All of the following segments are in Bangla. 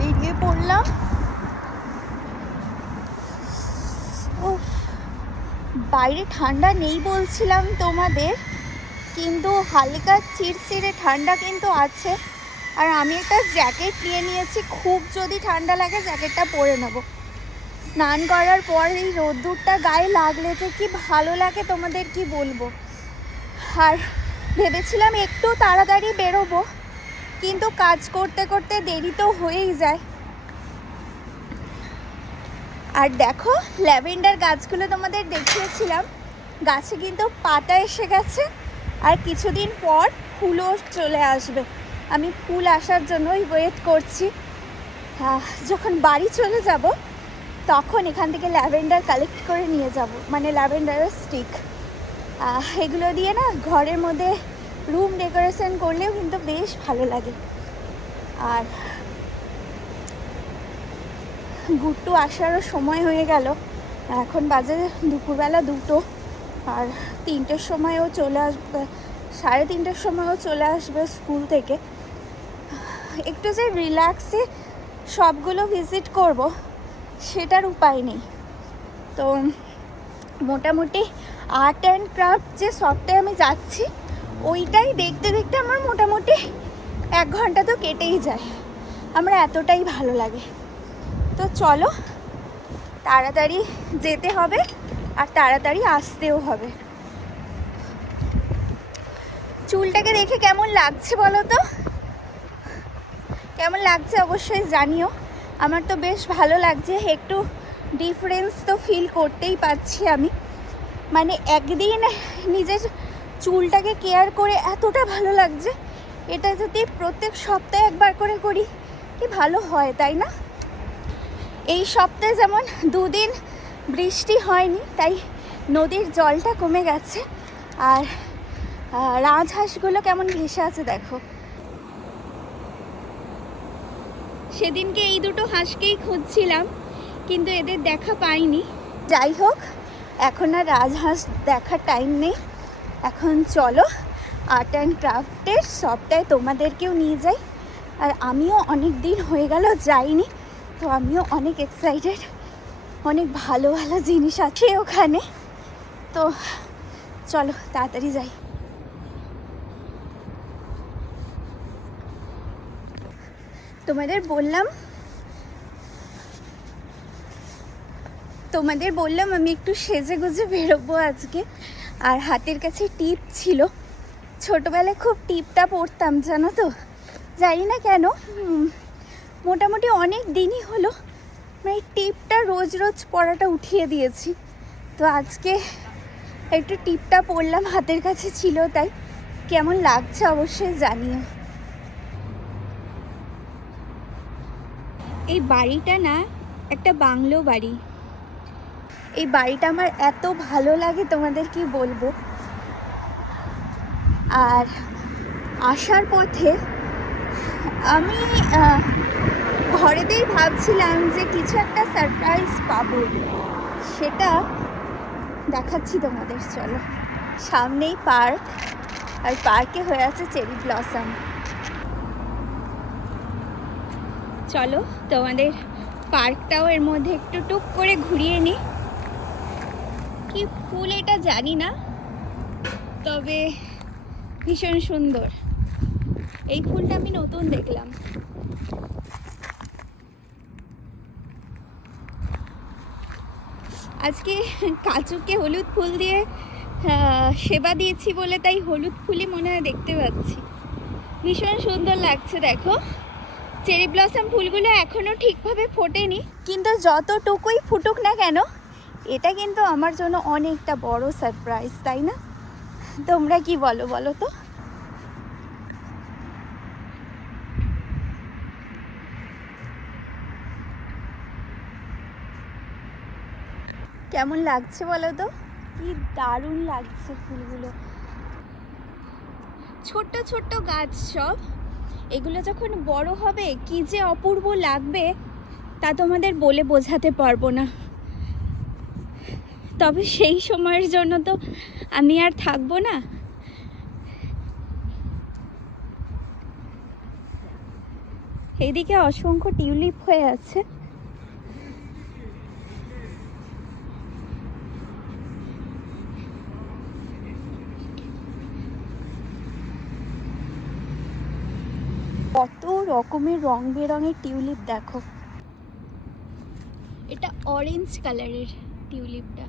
বেরিয়ে পড়লাম। ও, বাইরে ঠান্ডা নেই বলছিলাম তোমাদের, কিন্তু হালকা চিড়চিড়ে ঠান্ডা কিন্তু আছে। আর আমি একটা জ্যাকেট নিয়ে নিয়েছি, খুব যদি ঠান্ডা লাগে জ্যাকেটটা পরে নেব। স্নান করার পর এই রোদ্দুরটা গায়ে লাগলে যে কি ভালো লাগে তোমাদের কি বলবো। আর ভেবেছিলাম একটু তাড়াতাড়ি বেরোবো, কিন্তু কাজ করতে করতে দেরি তো হয়েই যায়। আর দেখো ল্যাভেন্ডার গাছগুলো তোমাদের দেখিয়েছিলাম, গাছে কিন্তু পাতা এসে গেছে, আর কিছুদিন পর ফুলও চলে আসবে। আমি ফুল আসার জন্যই ওয়েট করছি। যখন বাড়ি চলে যাব তখন এখান থেকে ল্যাভেন্ডার কালেক্ট করে নিয়ে যাব, মানে ল্যাভেন্ডারের স্টিক। এগুলো দিয়ে না ঘরের মধ্যে রুম ডেকোরেশন করলেও কিন্তু বেশ ভালো লাগে। আর গুট্টু আসারও সময় হয়ে গেল, এখন বাজে দুপুরবেলা 2টো, আর 3টের সময়ও চলে আসবে, 3:30টার সময়ও চলে আসবে স্কুল থেকে। একটু যে রিল্যাক্সে সবগুলো ভিজিট করব সেটার উপায় নেই। তো মোটামুটি আর্ট অ্যান্ড ক্রাফট যে শপটায় আমি যাচ্ছি ওইটাই দেখতে দেখতে আমার মোটামুটি 1 ঘন্টা তো কেটেই যায়, আমার এতটাই ভালো লাগে। তো চলো, তাড়াতাড়ি যেতে হবে আর তাড়াতাড়ি আসতেও হবে। চুলটাকে দেখে কেমন লাগছে বলো তো, কেমন লাগছে অবশ্যই জানিও। আমার তো বেশ ভালো লাগছে, একটু ডিফারেন্স তো ফিল করতেই পারছি আমি। মানে একদিন নিজের চুলটাকে কেয়ার করে এতটা ভালো লাগছে, এটা যদি প্রত্যেক সপ্তাহে একবার করে করি কি ভালো হয়, তাই না? এই সপ্তাহে যেমন 2 দিন বৃষ্টি হয়নি, তাই নদীর জলটা কমে গেছে। আর রাজহাঁসগুলো কেমন ভেসে আছে দেখো। সেদিনকে এই দুটো হাঁসকেই খুঁজছিলাম, কিন্তু এদের দেখা পাইনি। যাই হোক, এখন আর রাজহাঁস দেখার টাইম নেই। এখন চলো আর্ট অ্যান্ড ক্রাফটের সবটাই তোমাদেরকেও নিয়ে যাই। আর আমিও অনেক দিন হয়ে গেল যাইনি, তো আমিও অনেক এক্সাইটেড। অনেক ভালো ভালো জিনিস আছে ওখানে, তো চলো তাড়াতাড়ি যাই। তোমাদের বললাম আমি একটু সেজে গুজে বেরোবো আজকে। আর হাতের কাছে টিপ ছিল, ছোটোবেলায় খুব টিপটা পরতাম জানো তো, জানি না কেন, মোটামুটি অনেক দিনই হলো মানে টিপটা রোজ রোজ পরাটা উঠিয়ে দিয়েছি। তো আজকে একটু টিপটা পরলাম, হাতের কাছে ছিল তাই। কেমন লাগছে অবশ্যই জানিও। এই বাড়িটা না একটা বাংলো বাড়ি। এই বাড়িটা আমার এত ভালো লাগে তোমাদের কি বলবো। আর আসার পথে আমি ঘরেতেই ভাবছিলাম যে কিছু একটা সারপ্রাইজ পাবো, সেটা দেখাচ্ছি তোমাদের। চলো, সামনেই পার্ক, আর পার্কে হয়ে আছে চেরি ব্লসম। চলো তোমাদের পার্কটাও এর মধ্যে একটু টুক করে ঘুরিয়ে নিই। কি ফুল এটা জানি না, তবে ভীষণ সুন্দর। এই ফুলটা আমি নতুন দেখলাম। আজকে কাচুকে হলুদ ফুল দিয়ে সেবা দিয়েছি বলে তাই হলুদ ফুলই মনে হয় দেখতে পাচ্ছি। ভীষণ সুন্দর লাগছে দেখো। চেরি ব্লসম ফুলগুলো এখনও ঠিকভাবে ফোটেনি, কিন্তু যতটুকুই ফুটুক না কেন এটা কিন্তু আমার জন্য অনেকটা বড় সারপ্রাইজ, তাই না? তোমরা কি বলো বলো তো? কেমন লাগছে বলো তো? কি দারুণ লাগছে ফুলগুলো, ছোট্ট ছোট্ট গাছ সব। এগুলো যখন বড় হবে কি যে অপূর্ব লাগবে তা তোমাদের বলে বোঝাতে পারবো না। তবে সেই সময়ের জন্য তো আমি আর থাকবো না। এইদিকে অসংখ্য টিউলিপ হয়ে আছে। কত রকমের রং বেরঙের টিউলিপ দেখো। এটা অরেঞ্জ কালারের টিউলিপটা।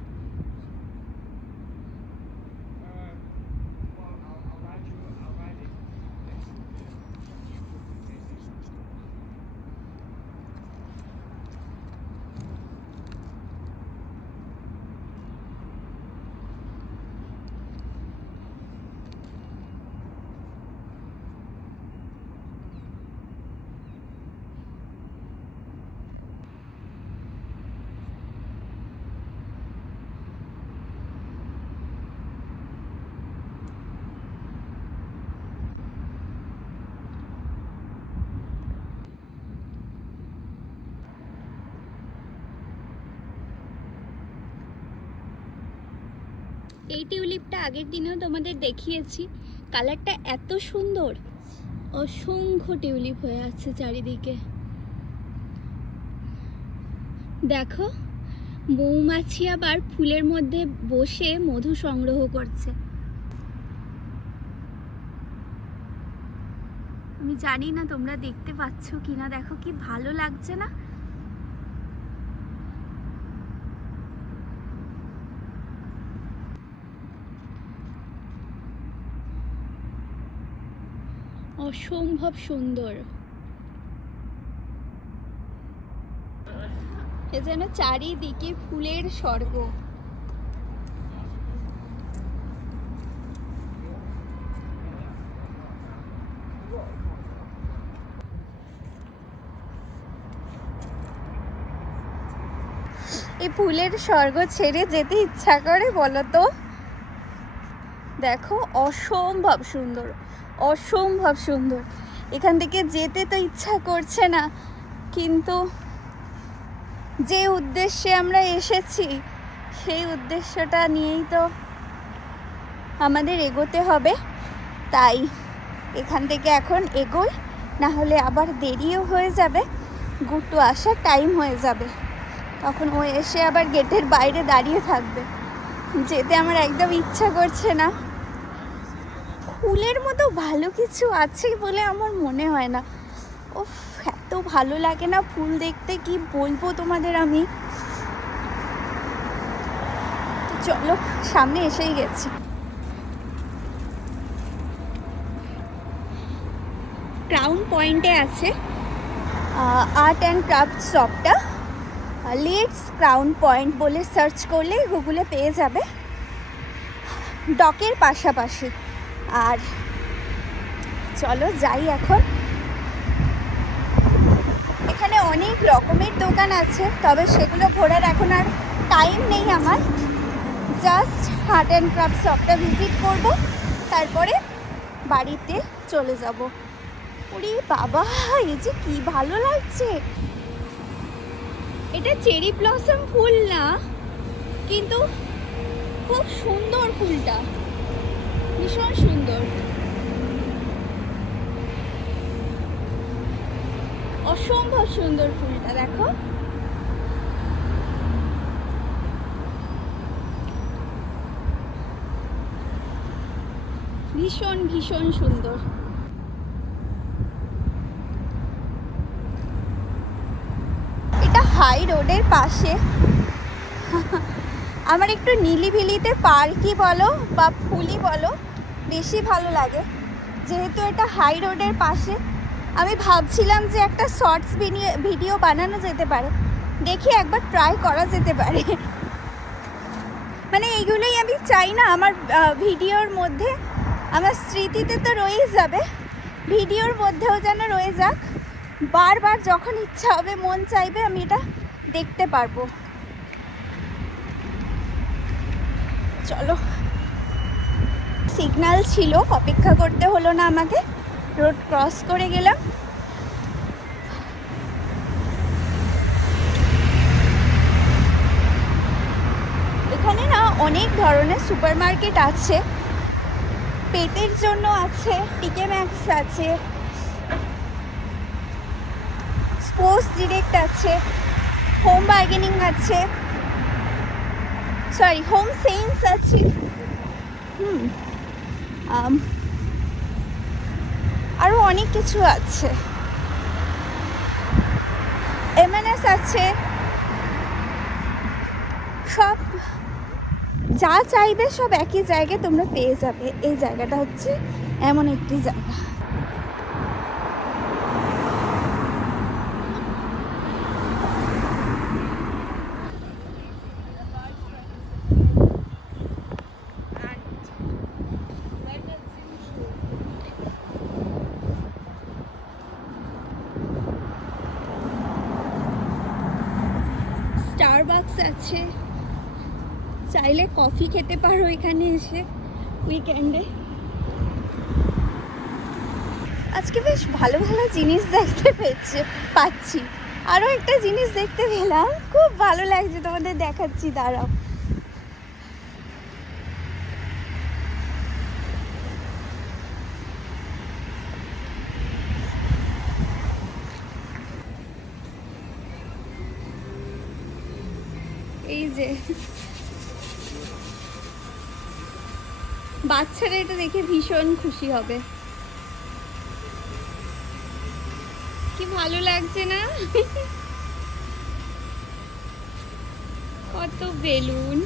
এই টিউলিপটা আগের দিনেও তোমাদের দেখিয়েছি, কালারটা এত সুন্দর। অসংখ্য টিউলিপ হয়ে আছে চারিদিকে। দেখো মৌমাছি আবার ফুলের মধ্যে বসে মধু সংগ্রহ করছে। আমি জানি না তোমরা দেখতে পাচ্ছ কিনা, দেখো কি ভালো লাগছে না? অসম্ভব সুন্দর। এ যেন চারিদিকে ফুলের স্বর্গ। এই ফুলের স্বর্গ ছেড়ে যেতে ইচ্ছা করে বলো তো? দেখো অসম্ভব সুন্দর, অসম্ভব সুন্দর। এখান থেকে যেতে তো ইচ্ছা করছে না, কিন্তু যে উদ্দেশ্যে আমরা এসেছি সেই উদ্দেশ্যটা নিয়েই তো আমাদের এগোতে হবে। তাই এখান থেকে এখন এগোই, না হলে আবার দেরিও হয়ে যাবে। গুট্টু আসার টাইম হয়ে যাবে, তখন ও এসে আবার গেটের বাইরে দাঁড়িয়ে থাকবে। যেতে আমার একদম ইচ্ছা করছে না। ফুলের মতো ভালো কিছু আছে বলে আমার মনে হয় না। উফ, এত ভালো লাগে না ফুল দেখতে, কি বলবো তোমাদের আমি। চলো, সামনে এসেই গেছি। ক্রাউন পয়েন্টে আছে আর্ট অ্যান্ড ক্রাফট শপটা। লিডস ক্রাউন পয়েন্ট বলে সার্চ করলে গুগলে পেয়ে যাবে, ডকের পাশাপাশি। আর চলো যাই এখন। এখানে অনেক রকমের দোকান আছে, তবে সেগুলো ঘোরার এখন আর টাইম নেই আমার। জাস্ট আর্ট অ্যান্ড ক্রাফট শপটা ভিজিট করব, তারপরে বাড়িতে চলে যাব। ওরে বাবা, এই যে কি ভালো লাগছে। এটা চেরি ব্লসম ফুল না, কিন্তু খুব সুন্দর ফুলটা, ভীষণ সুন্দর, অসম্ভব সুন্দর ফুলটা। দেখো ভীষণ ভীষণ সুন্দর। এটা হাই রোডের পাশে। আমার একটু নিলিবিলিতে পার্কই বলো বা ফুলই বলো বেশি ভালো লাগে, যেহেতু এটা হাই রোডের পাশে। আমি ভাবছিলাম যে একটা শর্টস ভিডিও বানানো যেতে পারে, দেখি একবার ট্রাই করা যেতে পারে। মানে এইগুলোই আমি চাই না আমার ভিডিওর মধ্যে, আমার স্মৃতিতে তো রয়েই যাবে, ভিডিওর মধ্যেও যেন রয়ে যাক। বারবার যখন ইচ্ছা হবে, মন চাইবে, আমি এটা দেখতে পারবো। চলো, সিগন্যাল ছিল, অপেক্ষা করতে হলো না আমাকে, রোড ক্রস করে গেলাম। এখানে না অনেক ধরনের সুপার মার্কেট আছে, পেটের জন্য আছে, টিকে ম্যাক্স আছে, স্পোর্টস ডিরেক্ট আছে, হোম বার্গেনিং আছে, সরি হোম সেন্স আছে, আরও অনেক কিছু আছে, এমএনএস আছে, সব যা চাইবে সব একই জায়গায় তোমরা পেয়ে যাবে। এই জায়গাটা হচ্ছে এমন একটি জায়গা। স্টারবাকস আছে, চাইলে কফি খেতে পারো এখানে এসে উইকেন্ডে। আজকে বেশ ভালো ভালো জিনিস দেখতে পাচ্ছি। আরও একটা জিনিস দেখতে পেলাম, খুব ভালো লাগছে, তোমাদের দেখাচ্ছি, দাঁড়াও। এই যে বাচ্চারা এটা দেখে ভীষণ খুশি হবে, কি ভালো লাগছে না? কত বেলুন,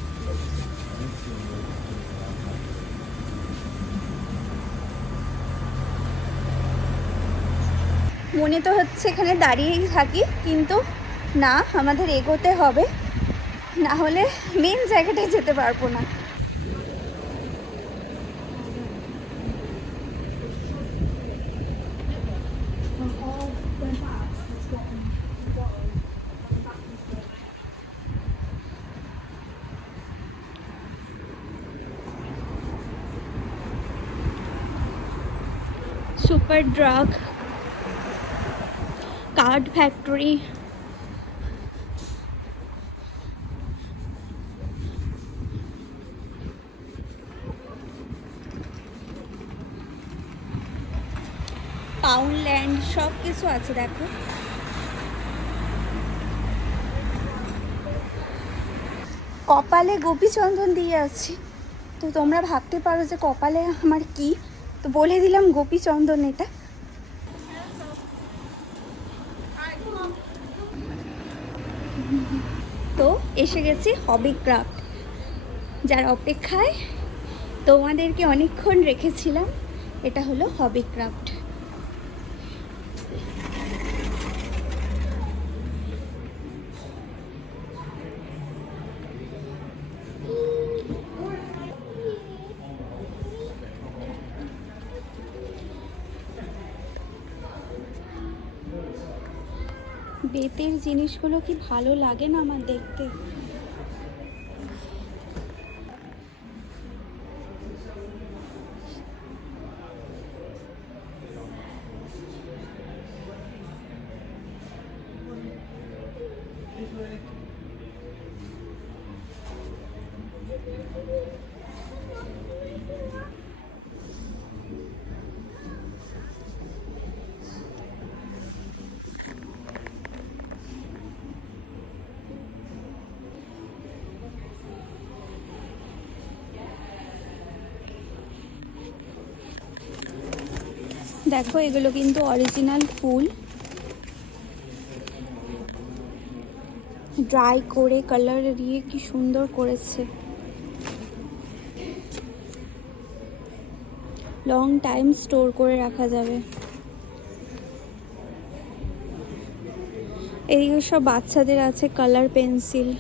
মনে তো হচ্ছে এখানে দাঁড়িয়েই থাকি, কিন্তু না, আমাদের এগোতে হবে, না হলে মেন জায়গাটায় যেতে পারবো না। সুপার ড্রাগ, কার্ড ফ্যাক্টরি, পাউন্ডল্যান্ড, সব কিছু আছে দেখো। কপালে গোপীচন্দন দিয়ে আছি, তো তোমরা ভাবতে পারো যে কপালে আমার কি, তো বলে দিলাম গোপীচন্দন এটা। তো এসে গেছি হবিক্রাফট, যার অপেক্ষায় তোমাদেরকে অনেকক্ষণ রেখেছিলাম। এটা হলো হবিক্রাফট। বেতের জিনিসগুলো কি ভালো লাগে না আমার দেখতে। দেখো এগুলো কিন্তু অরিজিনাল ফুল, ড্রাই করে কালার দিয়ে কি সুন্দর করেছে। লং টাইম স্টোর করে রাখা যাবে। এদিকে সব বাচ্চাদের আছে কালার পেন্সিল।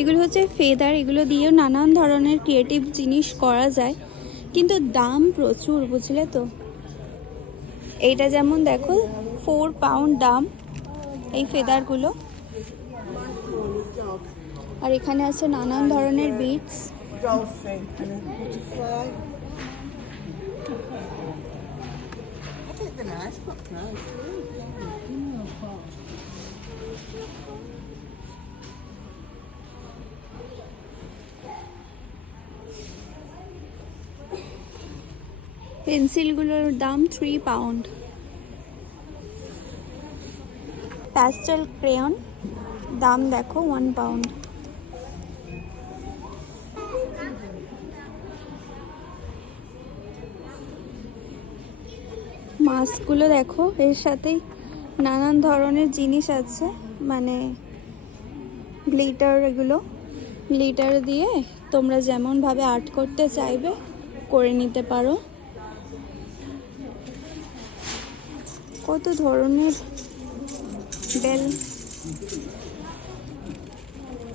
এগুলো হচ্ছে ফেদার, এগুলো দিয়েও নানান ধরনের ক্রিয়েটিভ জিনিস করা যায়, কিন্তু দাম প্রচুর, বুঝলে তো। এইটা যেমন দেখো 4 পাউন্ড দাম এই ফেদারগুলো। আর এখানে আছে নানান ধরনের বিটস। পেন্সিলগুলোর দাম 3 পাউন্ড। প্যাস্টেল ক্রেয়ন দাম দেখো 1 পাউন্ড। মাস্কগুলো দেখো, এর সাথেই নানান ধরনের জিনিস আছে, মানে গ্লিটার। এগুলো গ্লিটার দিয়ে তোমরা যেমনভাবে আর্ট করতে চাইবে করে নিতে পারো। কত ধরনের বেল,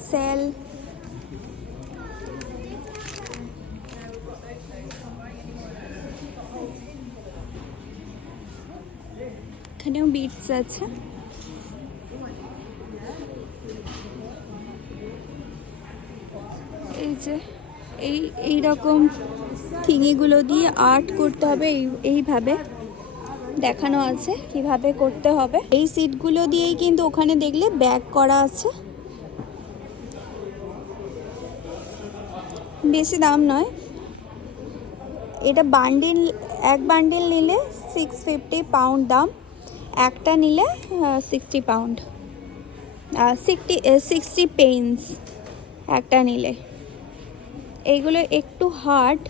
সেল, এখানেও বিটস আছে। এই যে এই রকম থিঙিগুলো দিয়ে আর্ট করতে হবে, এইভাবে দেখানো আছে কিভাবে করতে হবে। এই সিটগুলো দিয়েই কিন্তু ওখানে দেখলে ব্যাগ করা আছে। বেশি দাম নয়, এটা বান্ডিল, এক বান্ডিল নিলে 650 পাউন্ড দাম, একটা নিলে 60 পাউন্ড, 60 পেন্স একটা নিলে। এইগুলো একটু হার্ড,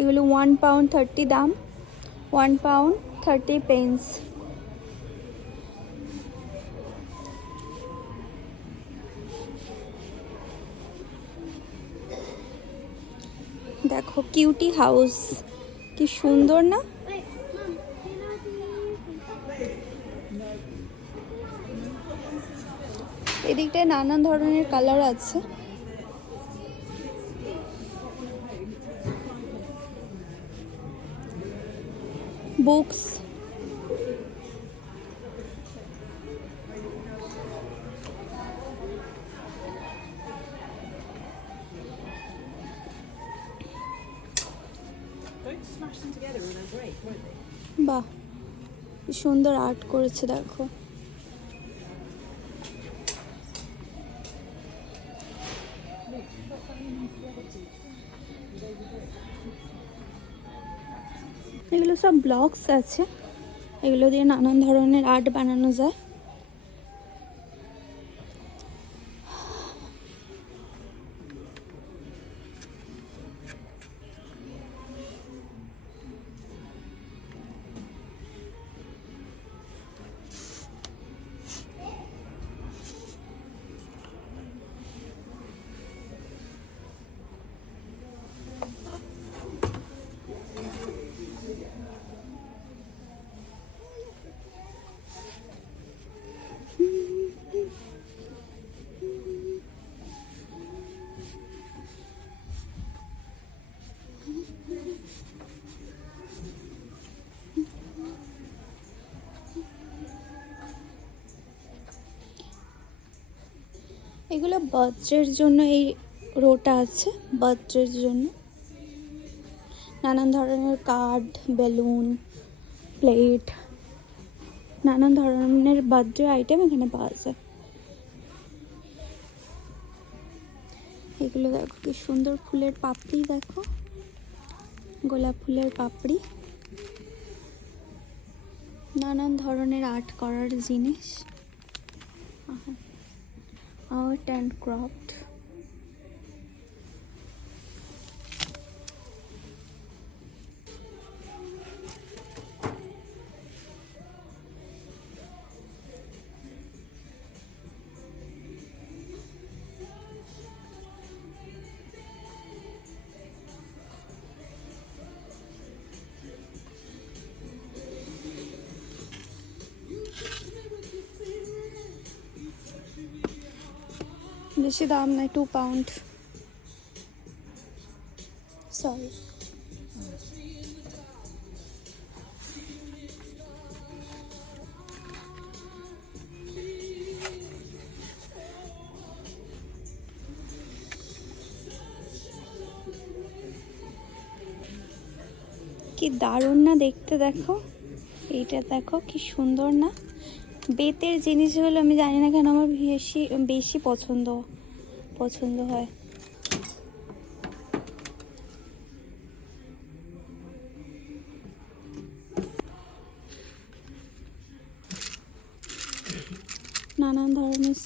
এগুলো 1 পাউন্ড 30 দাম, 1 পাউন্ড 30 পেন্স। দেখো কিউটি হাউস, কি সুন্দর না? এদিকটায় নানান ধরনের কালার আছে। বুকস, বাহ কি সুন্দর আর্ট করেছে দেখো। এগুলো সব ব্লকস আছে, এগুলো দিয়ে নানান ধরনের আর্ট বানানো যায়। এগুলো বার্থডের জন্য, এই রোটা আছে বার্থডের জন্য। নানান ধরনের কার্ড, বেলুন, প্লেট, নানান ধরনের বার্থডে আইটেম এখানে পাওয়া যায়। এগুলো দেখো কি সুন্দর ফুলের পাপড়ি, দেখো গোলাপ ফুলের পাপড়ি, নানান ধরনের আর্ট করার জিনিস। Art and craft. বেশি দাম নাই, 2 পাউন্ড। সরি, কি দারুণ না দেখতে, দেখো। এইটা দেখো কি সুন্দর না, বেতের জিনিসগুলো আমি জানি না কেন আমার বেশি বেশি পছন্দ হয়। নানান ধরনের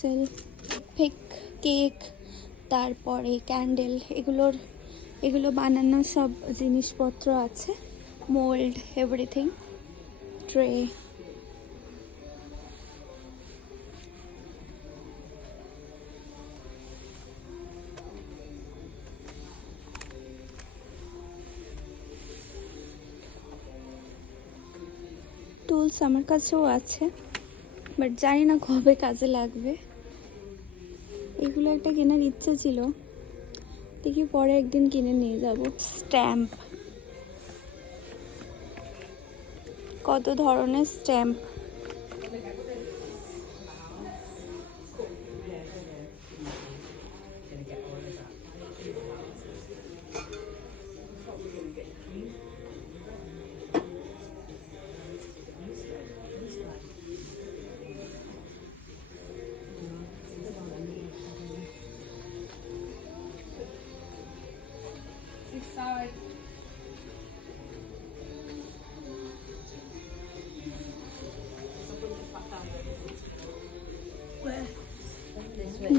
কেক, তারপরে ক্যান্ডেল, এগুলো বানানোর সব জিনিসপত্র আছে, মোল্ড, এভরিথিং, ট্রে। টুলস আমার কাছেও আছে, বাট জানি না কবে কাজে লাগবে। এগুলো একটা কেনার ইচ্ছে ছিল, দেখি পরে একদিন কিনে নিয়ে যাব। স্ট্যাম্প, কত ধরনের স্ট্যাম্প।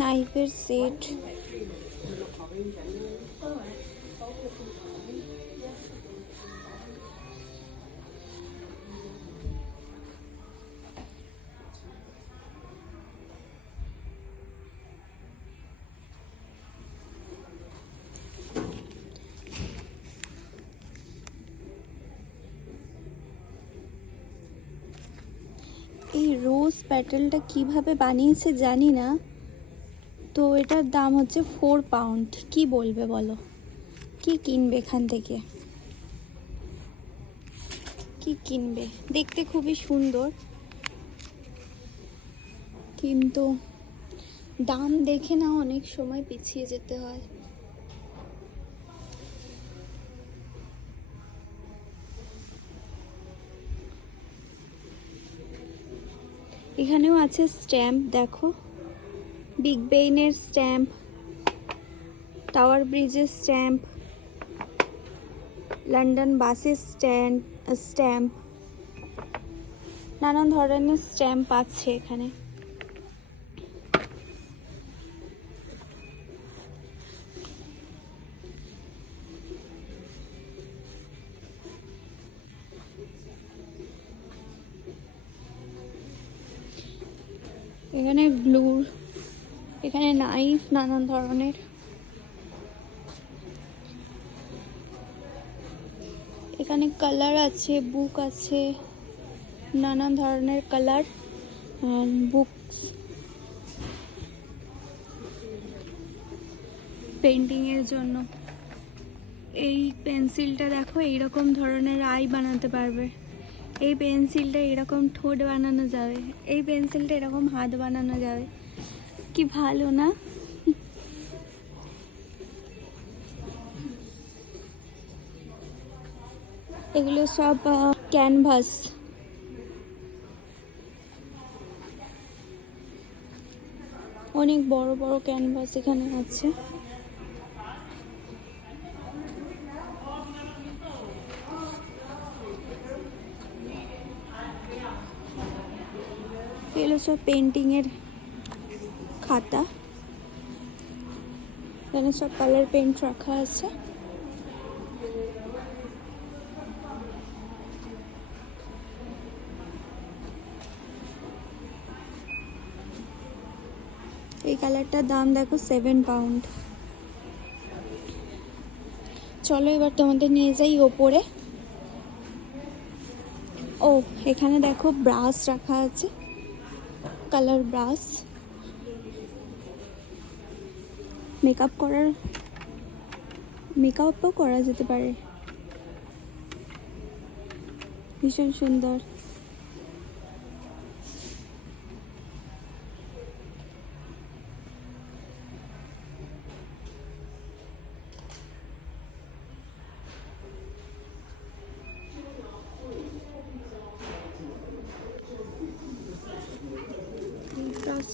নাইফের সেট, এই রোজ প্যাটেলটা কিভাবে বানিয়েছে জানি না, তো এটার দাম হচ্ছে 4 পাউন্ড। কি বলবে বলো, কি কিনবে এখান থেকে, কি কিনবে? দেখতে খুবই সুন্দর, কিন্তু দাম দেখে না অনেক সময় পিছিয়ে যেতে হয়। এখানেও আছে স্ট্যাম্প, দেখো, বিগ বেইনের স্ট্যাম্প, টাওয়ার ব্রিজের স্ট্যাম্প, লন্ডন বাসের স্ট্যাম্প, নানান ধরনের স্ট্যাম্প আছে এখানে। এখানে গ্লুর, এখানে নাইফ, নানান ধরনের। এখানে কালার আছে, বুক আছে, নানান ধরনের কালার বুকস, পেন্টিংয়ের জন্য। এই পেন্সিলটা দেখো, এইরকম ধরনের আই বানাতে পারবে। এই পেন্সিলটা এরকম ঠোঁট বানানো যাবে, এই পেন্সিলটা এরকম হাত বানানো যাবে। কি ভালো না? এগুলো সব ক্যানভাস, অনেক বড় বড় ক্যানভাস এখানে আছে। এগুলো সব পেন্টিংয়ের খাতা, এখানে সব কালার পেন্ট রাখা আছে। এই কালারটার দাম দেখো 7 পাউন্ড। চলো এবার তোমাদের নিয়ে যাই ওপরে। ও, এখানে দেখো ব্রাশ রাখা আছে, কালার ব্রাশ, মেকআপও করা যেতে পারে, ভীষণ সুন্দর।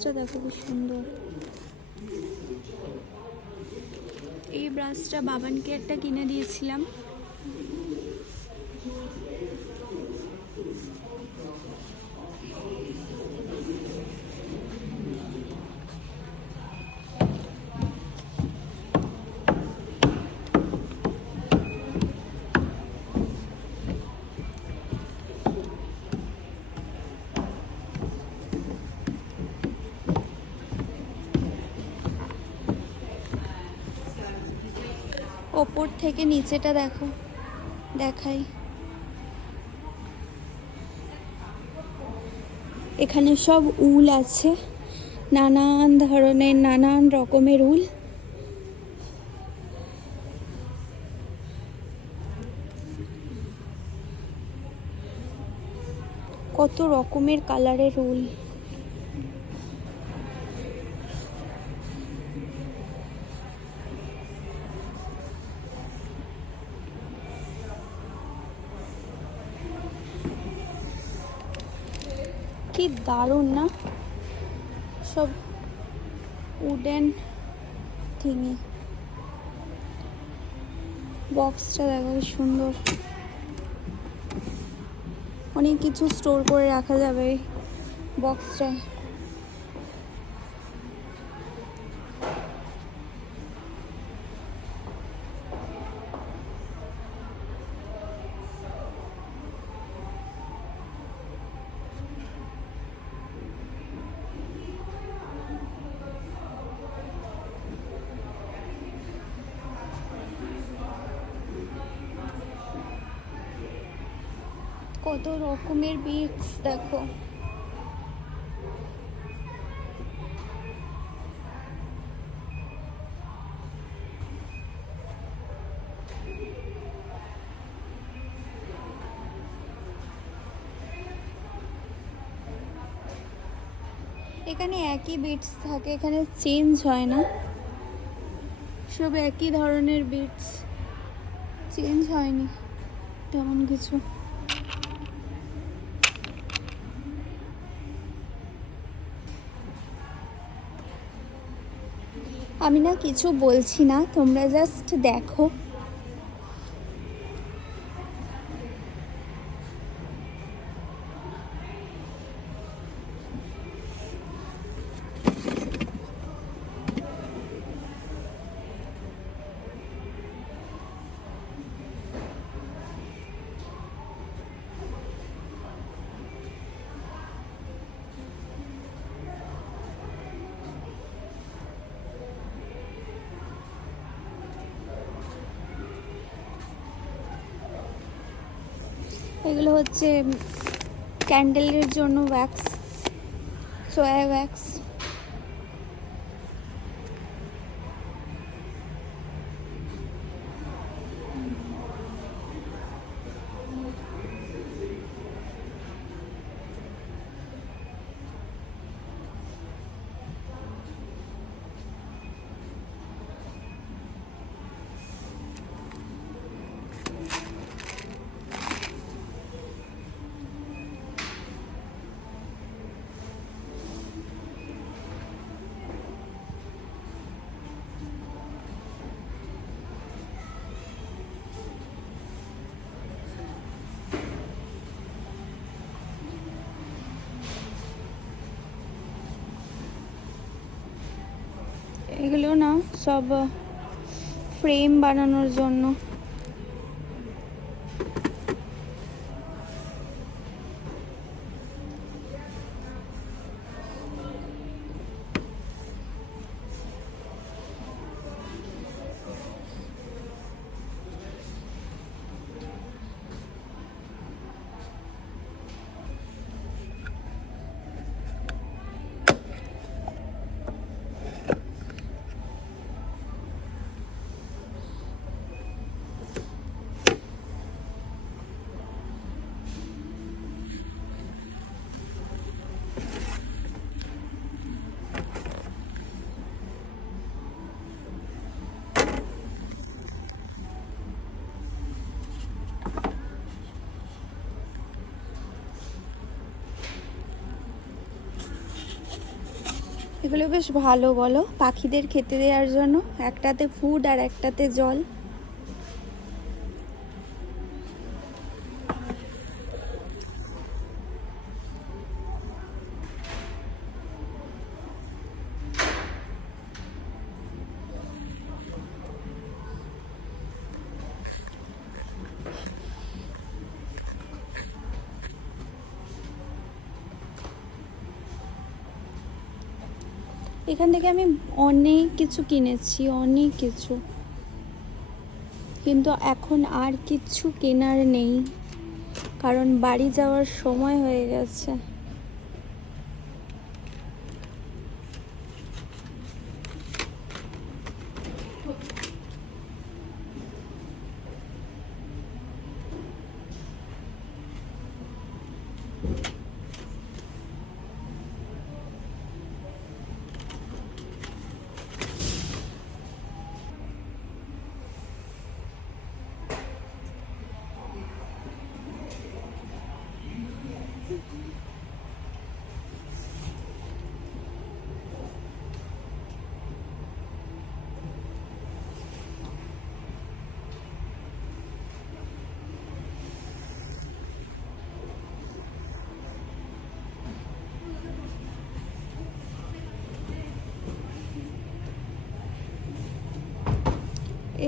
ব্রাশটা দেখো কি সুন্দর। এই ব্রাশটা বাবানকে একটা কিনে দিয়েছিলাম। ওপর থেকে নিচেটা দেখো, দেখাই। এখানে সব উল আছে, নানান ধরনের নানান রকমের উল। কত রকমের কালারের উল। কি দারুণ না, সব উডেন থিঙি। বক্সটা দেখো কি সুন্দর, অনেক কিছু স্টোর করে রাখা যাবে এই বক্সটায়। কত রকমের বিটস দেখো। এখানে একই বিটস থাকে, এখানে চেঞ্জ হয় না, সব একই ধরনের বিটস, চেঞ্জ হয়নি তেমন কিছু। আমি না কিছু বলছি না, তোমরা জাস্ট দেখো। এগুলো হচ্ছে ক্যান্ডেলের জন্য ওয়্যাক্স, সোয়া ওয়্যাক্স। এগুলো না সব ফ্রেম বানানোর জন্য। এগুলো বেশ ভালো বলো, পাখিদের খেতে দেওয়ার জন্য। একটাতে ফুড আর একটাতে জল। এখান থেকে আমি অনেক কিছু কিনেছি, অনেক কিছু, কিন্তু এখন আর কিছু কেনার নেই, কারণ বাড়ি যাওয়ার সময় হয়ে গেছে।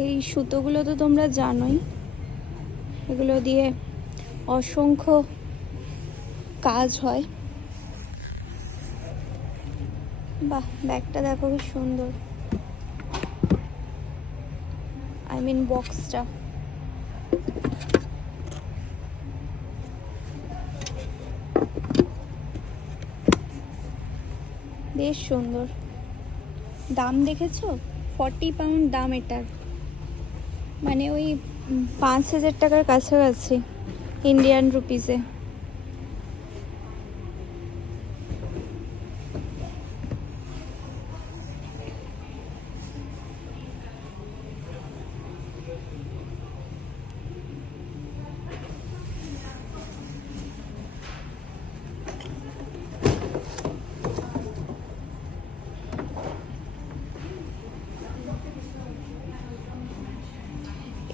এই সুতোগুলো তো তোমরা জানোই, এগুলো দিয়ে অসংখ্য কাজ হয়। বাহ, ব্যাগটা দেখো কি সুন্দর, আই মিন বক্সটা। বেশ সুন্দর। দাম দেখেছো? 40 পাউন্ড দাম এটার, মানে ওই 5,000 টাকার কাছাকাছি ইন্ডিয়ান রুপিসে।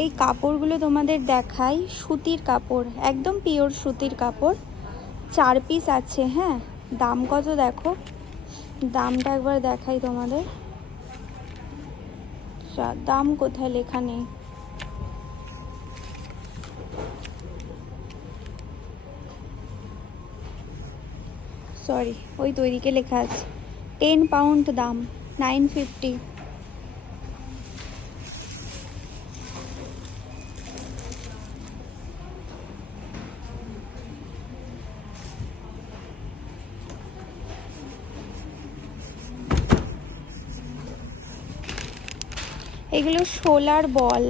এই কাপড়গুলো তোমাদের দেখাই, সুতির কাপড়, একদম পিওর সুতির কাপড়। 4 পিস আছে। হ্যাঁ, দাম কত দেখো, দামটা একবার দেখাই তোমাদের। দাম কোথায় লেখা নেই, সরি, ওই তৈরিকে লেখা আছে 10 পাউন্ড দাম, 950। এগুলো সোলার বল,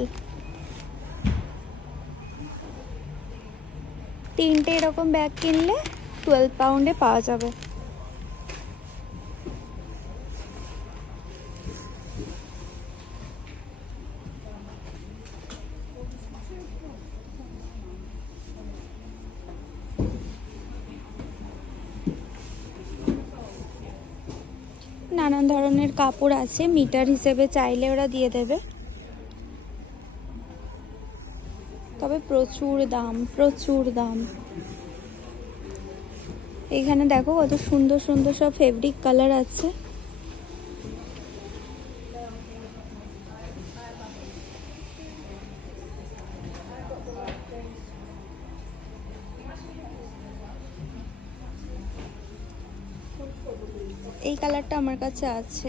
3টে এরকম ব্যাগ কিনলে 12 পাউন্ডে পাওয়া যাবে। নানান ধরনের কাপড় আছে, মিটার হিসেবে চাইলে ওরা দিয়ে দেবে, তবে প্রচুর দাম, প্রচুর দাম। এখানে দেখো কত সুন্দর সুন্দর সব ফেব্রিক কালার আছে। এই কালারটা আমার কাছে আছে।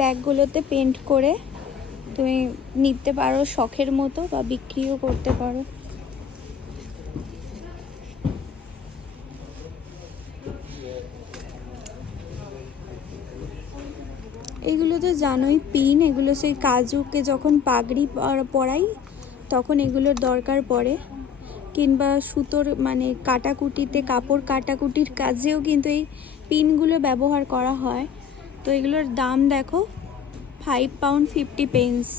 ব্যাগগুলোতে পেন্ট করে তুমি নিতে পারো শখের মতো, বা বিক্রিও করতে পারো। এগুলো তো জানোই পিন, এগুলো সেই কাজুকে যখন পাগড়ি পরাই তখন এগুলোর দরকার পড়ে, কিংবা সুতোর মানে কাটাকুটিতে, কাপড় কাটাকুটির কাজেও কিন্তু এই পিনগুলো ব্যবহার করা হয়। তো এগুলোর দাম দেখো, 5 pound 50 pence।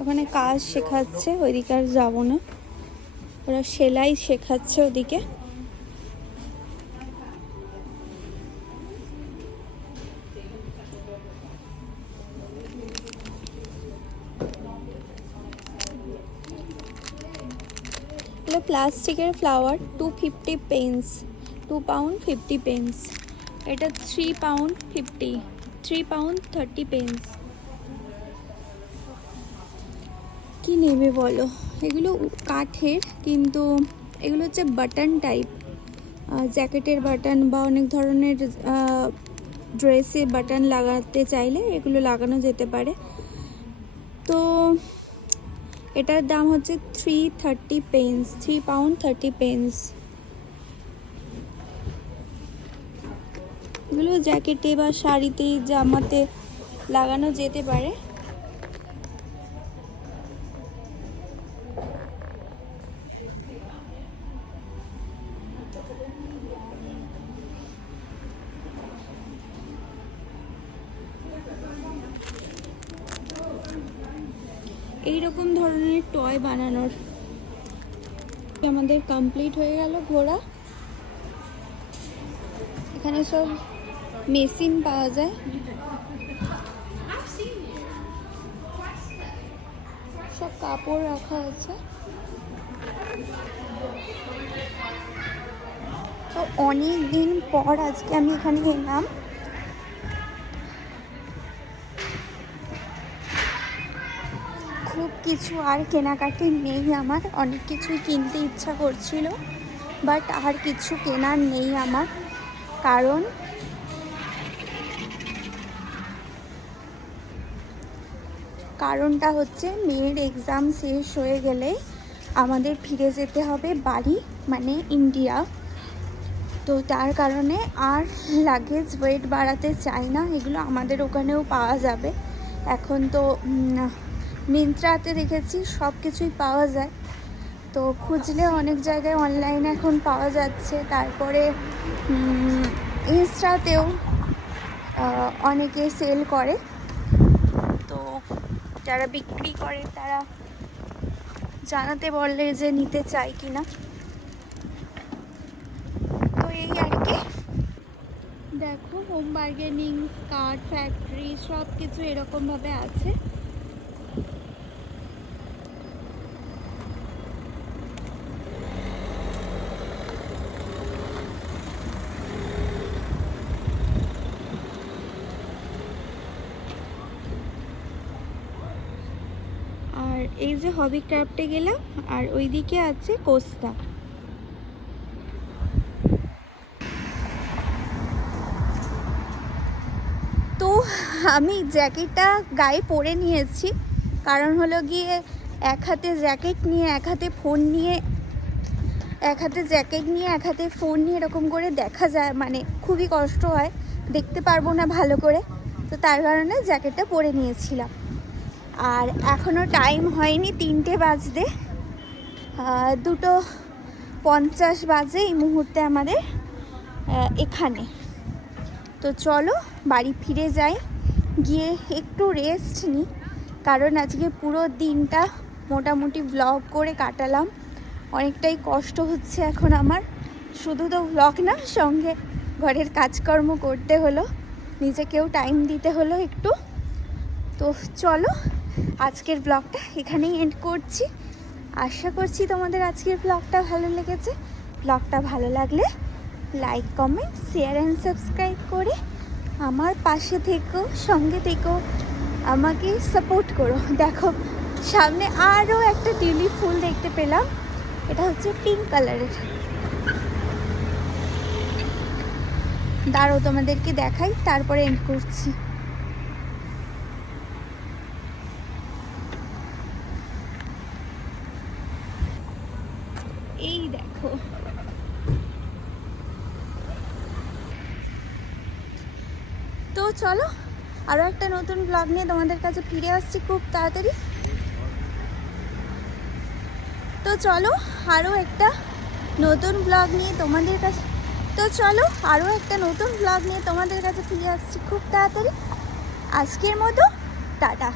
ওখানে কাজ শেখাচ্ছে, ওইদিকে আর যাবো না, ওরা সেলাই শেখাচ্ছে ওদিকে। এগুলো প্লাস্টিকের ফ্লাওয়ার, 250 pence, 2 pound 50 pence। এটা 3 pound 50, 3 pound 30 pence। কি নেবে বলো? এগুলো কাঠের, কিন্তু এগুলো হচ্ছে বাটন টাইপ, জ্যাকেটের বাটন বা অনেক ধরনের ড্রেসে বাটন লাগাতে চাইলে এগুলো লাগানো যেতে পারে। তো এটার দাম হচ্ছে 330 pence, 3 pound 30 pence। এগুলো জ্যাকেটে বা শাড়িতে, জামাতে লাগানো যেতে পারে। এইরকম ধরনের টয় বানানোর আমাদের কমপ্লিট হয়ে গেল ঘোরা। এখানে সব মেশিন পাওয়া যায়, সব কাপড় রাখা আছে। তো অনেক দিন পর আজকে আমি এখানে এলাম। খুব কিছু আর কেনাকাটি নেই আমার, অনেক কিছুই কিনতে ইচ্ছা করছিল, বাট আর কিছু কেনার নেই আমার। কারণটা হচ্ছে মেয়ের এক্সাম শেষ হয়ে গেলে আমাদের ফিরে যেতে হবে বাড়ি, মানে ইন্ডিয়া। তো তার কারণে আর লাগেজ ওয়েট বাড়াতে চাই না। এগুলো আমাদের ওখানেও পাওয়া যাবে। এখন তো মিন্ত্রাতে দেখেছি সব কিছুই পাওয়া যায়, তো খুঁজলে অনেক জায়গায় অনলাইনে এখন পাওয়া যাচ্ছে। তারপরে ইনস্টাতেও অনেকে সেল করে, তো যারা বিক্রি করে তারা জানাতে বললে যে নিতে চাই কিনা। তো এই আর কি, দেখো হোম বার্গেনিং, স্কার্ট ফ্যাক্টরি সব কিছু এরকমভাবে আছে। আর এই যে হবি ক্রাফটে গেলাম, আর ওইদিকে আছে কোস্তা। তো আমি জ্যাকেটটা গায়ে পরে নিয়েছি, কারণ হলো গিয়ে এক হাতে জ্যাকেট নিয়ে এক হাতে ফোন নিয়ে, এক হাতে জ্যাকেট নিয়ে এক হাতে ফোন নিয়ে এরকম করে দেখা যায়, মানে খুবই কষ্ট হয়, দেখতে পারবো না ভালো করে। তো তার কারণে জ্যাকেটটা পরে নিয়েছিলাম। আর এখনও টাইম হয়নি 3টে বাজতে, 2:50 বাজে এই মুহূর্তে আমাদের এখানে। তো চলো বাড়ি ফিরে যাই, গিয়ে একটু রেস্ট নিই, কারণ আজকে পুরো দিনটা মোটামুটি ব্লগ করে কাটালাম। অনেকটাই কষ্ট হচ্ছে এখন আমার, শুধু তো ব্লগ না, সঙ্গে ঘরের কাজকর্ম করতে হলো, নিজেকেও টাইম দিতে হলো একটু। তো চলো আজকের ব্লগটা এখানেই এন্ড করছি। আশা করছি তোমাদের আজকের ব্লগটা ভালো লেগেছে। ব্লগটা ভালো লাগলে like, comment, share and subscribe করে আমার পাশে থেকো, সঙ্গে থেকো, আমাকে সাপোর্ট করো। দেখো সামনে আরও একটা টিউলিপ ফুল দেখতে পেলাম, এটা হচ্ছে পিঙ্ক কালারের। দাঁড়াও তোমাদেরকে দেখাই, তারপরে এন্ড করছি। এই দেখো, তো চলো আরও একটা নতুন ব্লগ নিয়ে তোমাদের কাছে ফিরে আসছি খুব তাড়াতাড়ি। তো চলো আরও একটা নতুন ব্লগ নিয়ে তোমাদের কাছে ফিরে আসছি খুব তাড়াতাড়ি। আজকের মতো টাটা।